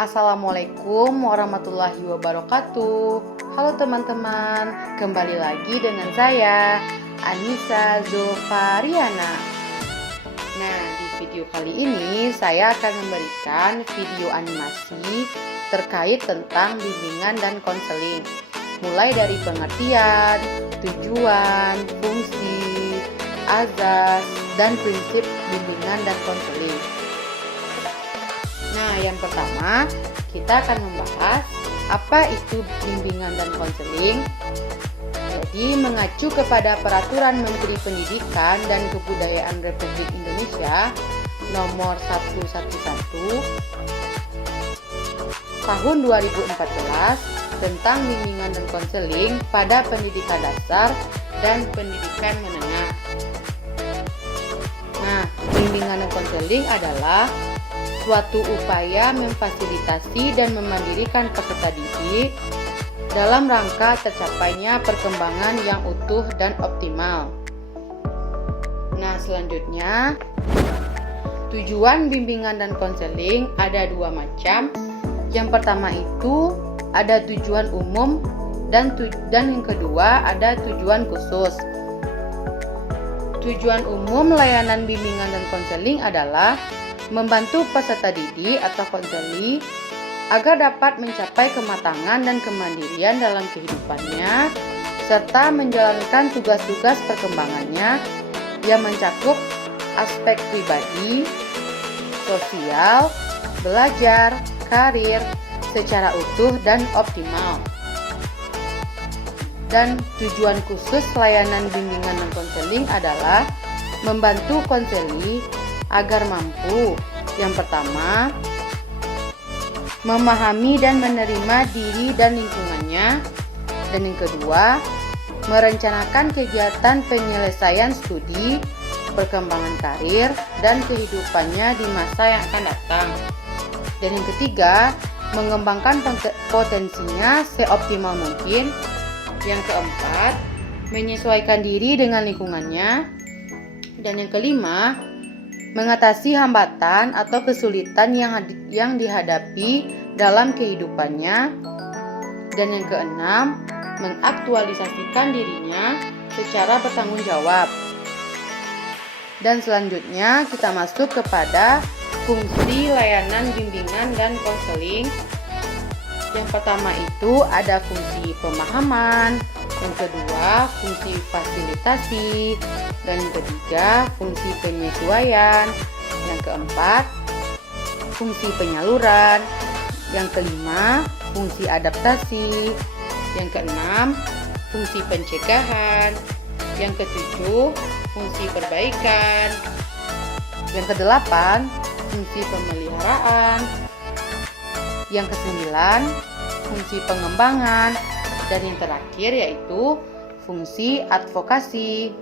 Assalamualaikum warahmatullahi wabarakatuh. Halo teman-teman, kembali lagi dengan saya Anissa Zulfariana. Nah, di video kali ini saya akan memberikan video animasi terkait tentang bimbingan dan konseling, mulai dari pengertian, tujuan, fungsi, azas, dan prinsip bimbingan dan konseling. Nah, yang pertama kita akan membahas apa itu bimbingan dan konseling. Jadi, mengacu kepada Peraturan Menteri Pendidikan dan Kebudayaan Republik Indonesia Nomor 111 Tahun 2014 tentang bimbingan dan konseling pada pendidikan dasar dan pendidikan menengah. Nah, bimbingan dan konseling adalah suatu upaya memfasilitasi dan memandirikan peserta didik dalam rangka tercapainya perkembangan yang utuh dan optimal. Nah, selanjutnya, tujuan bimbingan dan konseling ada dua macam. Yang pertama itu ada tujuan umum dan yang kedua ada tujuan khusus. Tujuan umum layanan bimbingan dan konseling adalah membantu peserta didik atau konseli agar dapat mencapai kematangan dan kemandirian dalam kehidupannya serta menjalankan tugas-tugas perkembangannya yang mencakup aspek pribadi, sosial, belajar, karir secara utuh dan optimal. Dan tujuan khusus layanan bimbingan dan konseling adalah membantu konseli agar mampu, yang pertama, memahami dan menerima diri dan lingkungannya, dan yang kedua, merencanakan kegiatan penyelesaian studi, perkembangan karir, dan kehidupannya di masa yang akan datang, dan yang ketiga, mengembangkan potensinya seoptimal mungkin, yang keempat, menyesuaikan diri dengan lingkungannya, dan yang kelima, mengatasi hambatan atau kesulitan yang dihadapi dalam kehidupannya, dan yang keenam, mengaktualisasikan dirinya secara bertanggung jawab. Dan selanjutnya kita masuk kepada fungsi layanan bimbingan dan konseling. Yang pertama itu ada fungsi pemahaman, yang kedua fungsi fasilitasi, dan yang ketiga fungsi penyesuaian, yang keempat fungsi penyaluran, yang kelima fungsi adaptasi, yang keenam fungsi pencegahan, yang ketujuh fungsi perbaikan, yang kedelapan fungsi pemeliharaan, yang kesembilan fungsi pengembangan, dan yang terakhir yaitu fungsi advokasi.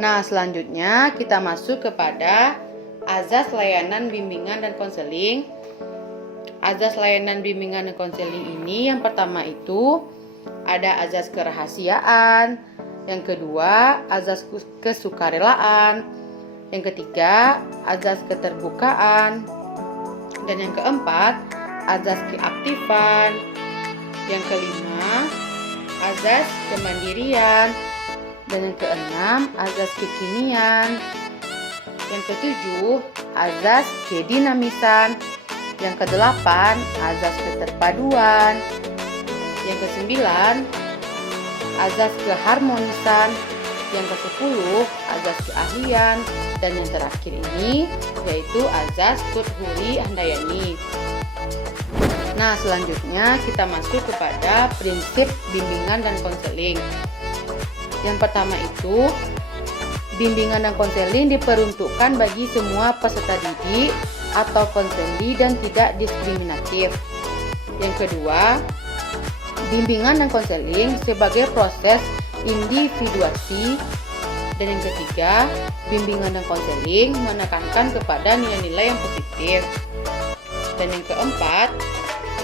Nah, selanjutnya kita masuk kepada azas layanan bimbingan dan konseling. Azas layanan bimbingan dan konseling ini yang pertama itu ada azas kerahasiaan, yang kedua azas kesukarelaan, yang ketiga azas keterbukaan, dan yang keempat azas keaktifan, yang kelima azas kemandirian, dan yang keenam azas kekinian, yang ketujuh azas kedinamisan, yang kedelapan azas keterpaduan, yang kesembilan azas keharmonisan, yang kesepuluh azas keahlian, dan yang terakhir ini yaitu azas Tuthuri Handayani. Nah, selanjutnya kita masuk kepada prinsip bimbingan dan konseling. Yang pertama itu, bimbingan dan konseling diperuntukkan bagi semua peserta didik atau konseli dan tidak diskriminatif. Yang kedua, bimbingan dan konseling sebagai proses individuasi. Dan yang ketiga, bimbingan dan konseling menekankan kepada nilai-nilai yang positif. Dan yang keempat,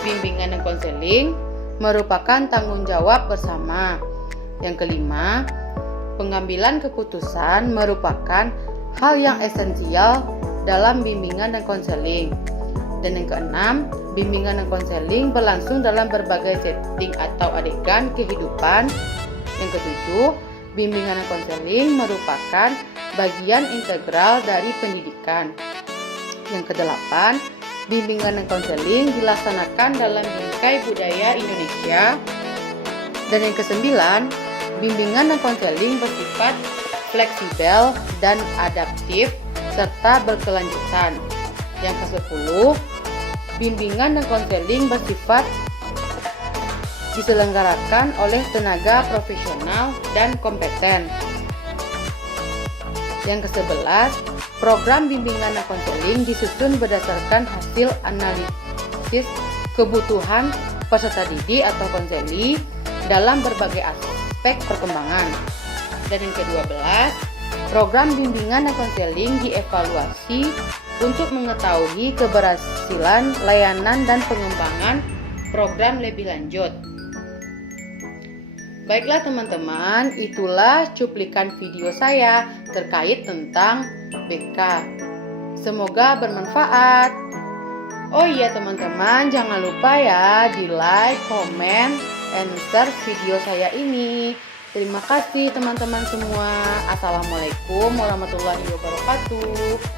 bimbingan dan konseling merupakan tanggung jawab bersama. Yang kelima, pengambilan keputusan merupakan hal yang esensial dalam bimbingan dan konseling. Dan yang keenam, bimbingan dan konseling berlangsung dalam berbagai setting atau adegan kehidupan. Yang ketujuh, bimbingan dan konseling merupakan bagian integral dari pendidikan. Yang kedelapan, bimbingan dan konseling dilaksanakan dalam bingkai budaya Indonesia. Dan yang kesembilan, bimbingan dan konseling bersifat fleksibel dan adaptif serta berkelanjutan. Yang ke-10, bimbingan dan konseling bersifat diselenggarakan oleh tenaga profesional dan kompeten. Yang ke-11, program bimbingan dan konseling disusun berdasarkan hasil analisis kebutuhan peserta didik atau konseli dalam berbagai aspek perkembangan. Dan yang ke-12, program bimbingan dan konseling dievaluasi untuk mengetahui keberhasilan layanan dan pengembangan program lebih lanjut. Baiklah teman-teman, itulah cuplikan video saya terkait tentang BK. Semoga bermanfaat. Oh iya teman-teman, jangan lupa ya di like, comment, and share video saya ini. Terima kasih teman-teman semua. Assalamualaikum warahmatullahi wabarakatuh.